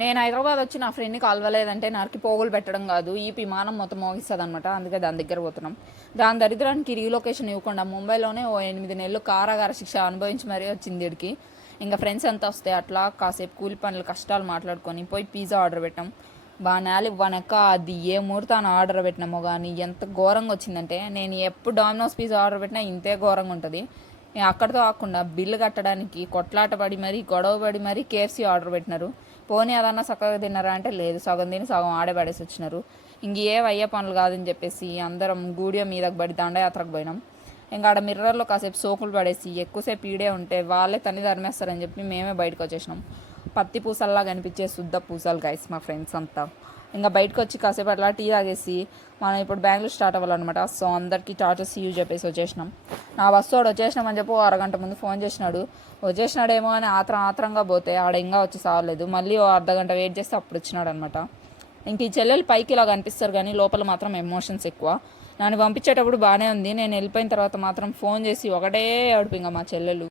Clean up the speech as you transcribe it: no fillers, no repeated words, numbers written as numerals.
నేను హైదరాబాద్ వచ్చి నా ఫ్రెండ్ని కలవలేదంటే నరికి పోగులు పెట్టడం కాదు, ఈ విమానం మొత్తం మోగిస్తుంది అనమాట. అందుకే దాని దగ్గర పోతున్నాం. దాని దరిద్రానికి రీలొకేషన్ ఇవ్వకుండా ముంబైలోనే ఓ 8 నెలలు కారాగార శిక్ష అనుభవించి మరీ వచ్చింది వీడికి. ఇంకా ఫ్రెండ్స్ ఎంత వస్తే అట్లా కాసేపు కూలి పనులు కష్టాలు మాట్లాడుకొని పోయి పిజ్జా ఆర్డర్ పెట్టాం. బాగా వనక అది ఏ ముహూర్తాన్ని ఆర్డర్ పెట్టినామో కానీ ఎంత ఘోరంగా వచ్చిందంటే, నేను ఎప్పుడు డామినోస్ పిజ్జా ఆర్డర్ పెట్టినా ఇంతే ఘోరంగా ఉంటుంది. అక్కడితో కాకుండా బిల్లు కట్టడానికి కొట్లాట పడి మరీ గొడవ పడి మరీ కేఎఫ్సీ ఆర్డర్ పెట్టినారు. పోనీ అదన్నా చక్కగా తిన్నారా అంటే లేదు, సగం తిని సగం ఆడే పడేసి వచ్చినారు. ఇంక అయ్యే పనులు కాదని చెప్పేసి అందరం గూడియో మీదకి పడి దండయాత్రకు పోయినాం. ఇంకా ఆడ మిర్రర్లో కాసేపు సోకులు పడేసి ఎక్కువసేపు ఈడే ఉంటే వాళ్ళే తన్ని ధర్మేస్తారని చెప్పి మేమే బయటకు వచ్చేసినాం. పత్తి పూసల్లా కనిపించే శుద్ధ పూసలు గైస్ మా ఫ్రెండ్స్ అంతా. ఇంకా బయటకు వచ్చి కాసేపు అట్లా టీ తాగేసి మనం ఇప్పుడు బెంగళూరు స్టార్ట్ అవ్వాలన్నమాట. సో అందరికీ టాటా సీ యూ చెప్పేసి వచ్చేసినాం. నా బస్సు వాడు వచ్చేసినామని చెప్పి అరగంట ముందు ఫోన్ చేసినాడు. వచ్చేసినాడేమో అని ఆత్రంగా పోతే ఆడ ఇంకా వచ్చి సావలేదు. మళ్ళీ ఓ అర్ధగంట వెయిట్ చేస్తే అప్పుడు వచ్చినాడు అనమాట. ఇంక ఈ చెల్లెలు పైకి ఇలా కనిపిస్తారు కానీ లోపల మాత్రం ఎమోషన్స్ ఎక్కువ. నన్ను పంపించేటప్పుడు బాగానే ఉంది, నేను వెళ్ళిపోయిన తర్వాత మాత్రం ఫోన్ చేసి ఒకటే ఏడుపు ఇంకా మా చెల్లెలు.